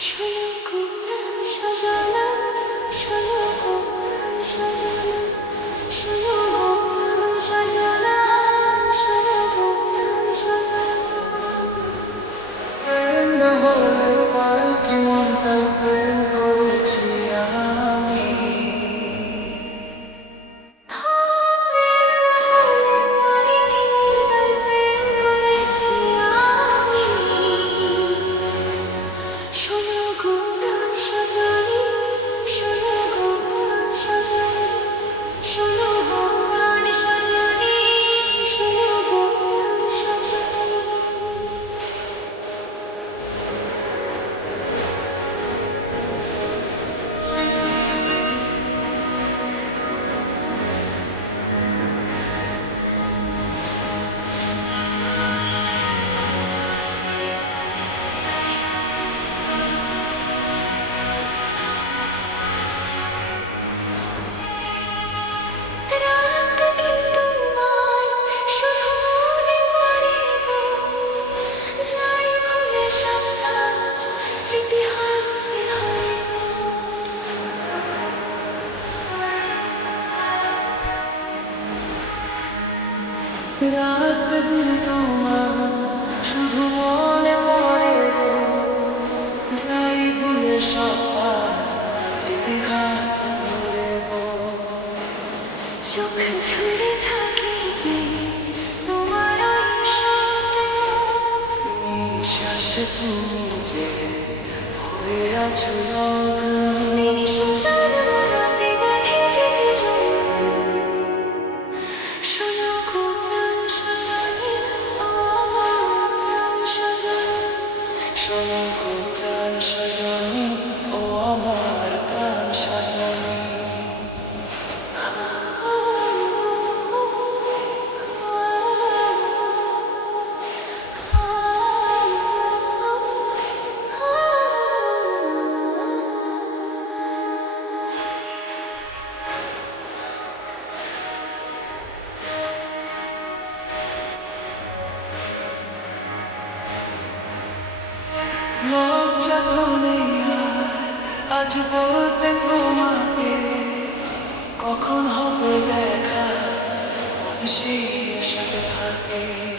true রাত দিন তোমার শুধু মনে পড়ে যাই সব কাজ স্মৃতি কাজ ভুলে থাকে যে তোমার নিঃশ্বাসে Shri যখনে আজ কখন হবে দেখা সেই সাথে থাকে